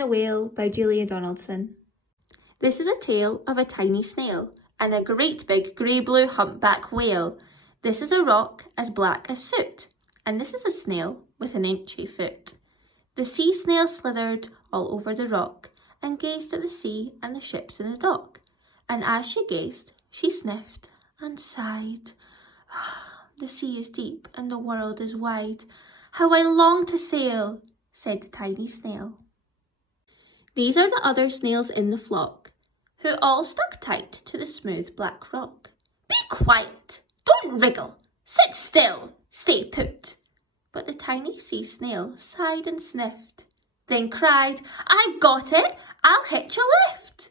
the Whale by Donaldson. This is a tale of a tiny snail and a great big grey-blue humpback whale. This is a rock as black as soot, and this is a snail with an inchy foot. The sea snail slithered all over the rock and gazed at the sea and the ships in the dock. And as she gazed, she sniffed and sighed. The sea is deep and the world is wide. How I long to sail, said the tiny snail. These are the other snails in the flock, who all stuck tight to the smooth black rock. Be quiet, don't wriggle, sit still, stay put. But the tiny sea snail sighed and sniffed, then cried, I've got it, I'll hitch a lift.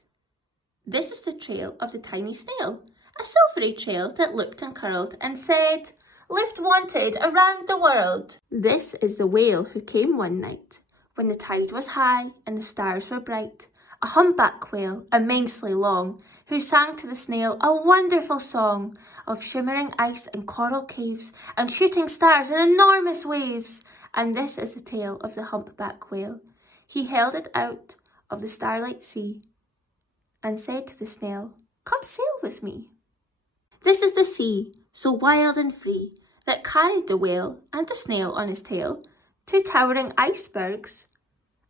This is the trail of the tiny snail, a silvery trail that looked and curled and said, Lift wanted around the world. This is the whale who came one night, when the tide was high and the stars were bright, a humpback whale immensely long, who sang to the snail a wonderful song of shimmering ice and coral caves and shooting stars in enormous waves. And this is the tale of the humpback whale. He held it out of the starlight sea and said to the snail, Come sail with me. This is the sea, so wild and free, that carried the whale and the snail on his tail to towering icebergs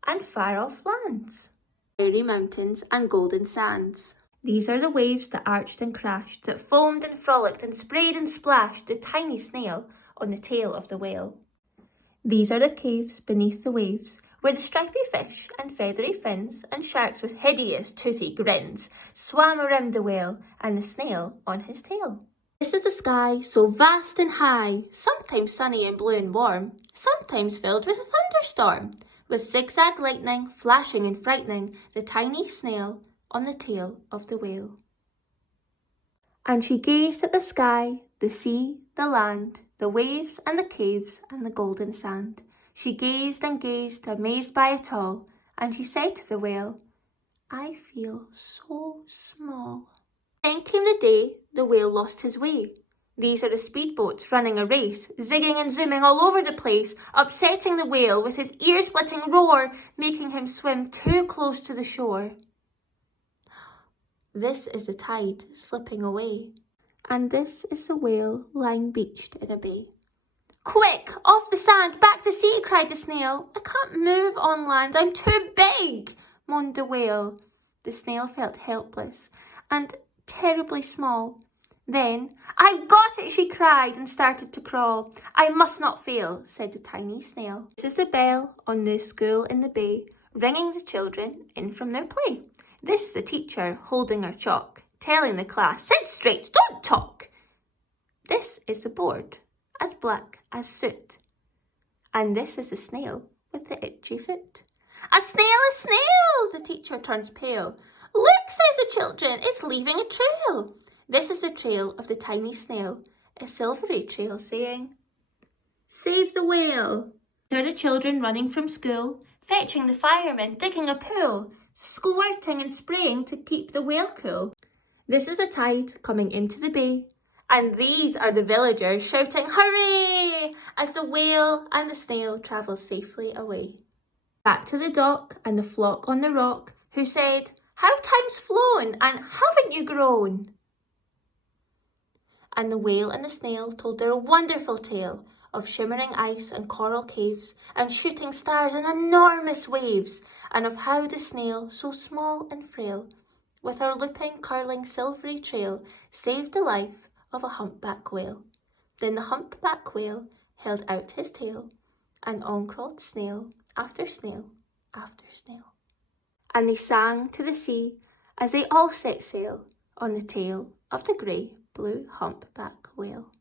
and far-off lands, fairy mountains and golden sands. These are the waves that arched and crashed, that foamed and frolicked and sprayed and splashed the tiny snail on the tail of the whale. These are the caves beneath the waves, where the stripy fish and feathery fins and sharks with hideous toothy grins swam around the whale and the snail on his tail. This is a sky so vast and high, sometimes sunny and blue and warm, sometimes filled with a thunderstorm, with zigzag lightning flashing and frightening the tiny snail on the tail of the whale. And she gazed at the sky, the sea, the land, the waves and the caves and the golden sand. She gazed and gazed, amazed by it all, and she said to the whale, I feel so small. Then came the day the whale lost his way. These are the speedboats running a race, zigging and zooming all over the place, upsetting the whale with his ear-splitting roar, making him swim too close to the shore. This is the tide slipping away, and this is the whale lying beached in a bay. Quick, off the sand, back to sea, cried the snail. I can't move on land, I'm too big, moaned the whale. The snail felt helpless and terribly small. Then, I've got it, she cried and started to crawl. I must not fail, said the tiny snail. This is the bell on the school in the bay, ringing the children in from their play. This is the teacher holding her chalk, telling the class, sit straight, don't talk. This is the board, as black as soot. And this is the snail with the itchy foot. A snail, the teacher turns pale. Look, says the children, it's leaving a trail. This is the trail of the tiny snail, a silvery trail saying, Save the whale. These are the children running from school, fetching the firemen, digging a pool, squirting and spraying to keep the whale cool. This is the tide coming into the bay, and these are the villagers shouting hooray as the whale and the snail travel safely away. Back to the dock and the flock on the rock, who said, How time's flown, and haven't you grown? And the whale and the snail told their wonderful tale of shimmering ice and coral caves and shooting stars in enormous waves, and of how the snail, so small and frail, with her looping, curling, silvery trail, saved the life of a humpback whale. Then the humpback whale held out his tail, and on crawled snail after snail after snail. And they sang to the sea as they all set sail on the tail of the grey-blue humpback whale.